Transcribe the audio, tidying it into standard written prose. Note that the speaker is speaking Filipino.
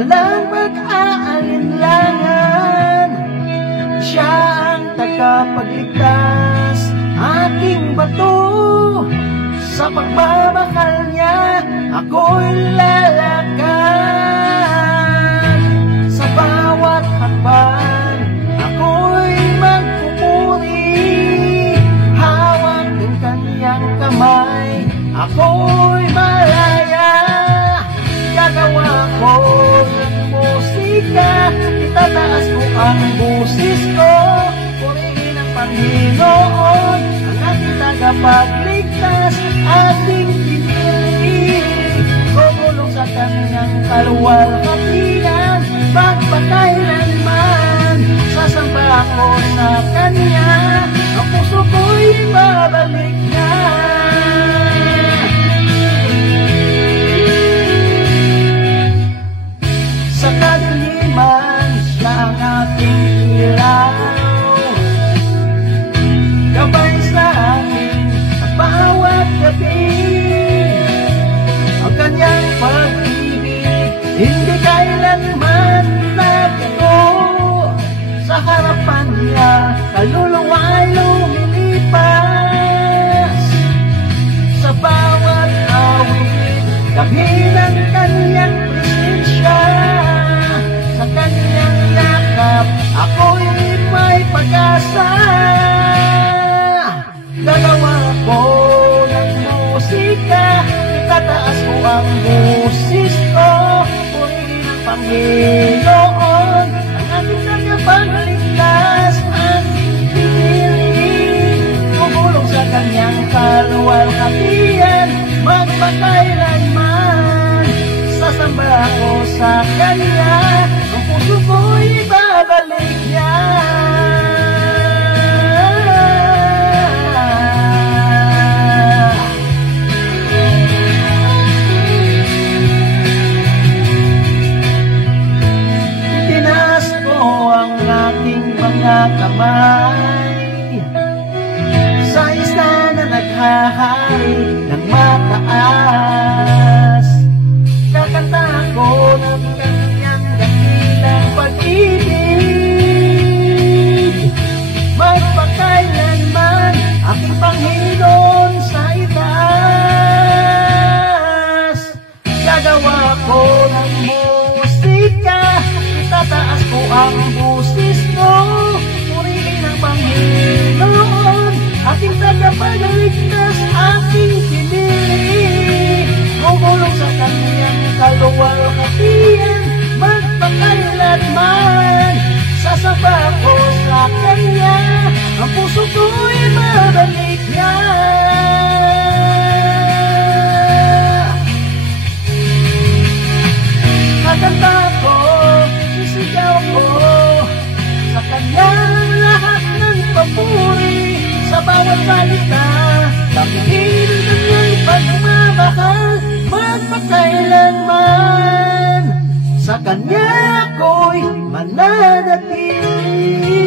walang mag-aalinlangan. Siya ang tagapagligtas, aking bato. Sa pagmamahal niya, ako'y lalakad. Sa bawat hakbang, ako'y magpupuri. Hawak ng kanyang kamay, ako'y malaya. Gagawa ko ng musika, itataas ko ang busis ko. Purihin ang Panginoon, ang ating tagapagligtas, ating pinili. Gugulong sa kanyang kaluwalhatian, magpakailanman. Sasamba ako sa kanya, ang puso ko'y babalik niya. Sa kadiliman, siya ang aking ilaw. Gabay sa akin sa bawat gabi. Ang kanyang pag-ibig, hindi kailanman nagbago. Sa harapan niya, kaluluwa'y lumilipas. Sa bawat awit, damhin ang kanyang presensya. Sa kanyang yakap, ako'y may pag-asa. Gagawa ko ng musika, itataas ko ang busis ko. Purihin ang Panginoon, ang ating tagapagligtas, ating pinili. Gugulong sa kanyang kaluwalhatian, magpakailanman. Sasamba ako sa kanya, ang puso ko'y babalik niya. Itinaas ko ang aking mga kamay sa isla na naghahari ng mataas. Kakanta ko ng kanyang dakilang pag-ibig. Magpakailanman, aking Panginoon sa itaas. Gagawa ko ng musika, itataas ko ang busis ko. Purihin ang Panginoon, aking tagapagligtas, aking pinili. Gugulong sa kanyang kaluwalhatian, magpakailanman. Sasamba ko sa kanya, ang puso ko'y babalik niya. Kakanta ko, sisigaw ko sa kanya lahat ng papuri. Sa bawat salita, damhin ang kanyang pagmamahal, magpakailanman. Sa kanya ako'y mananatili.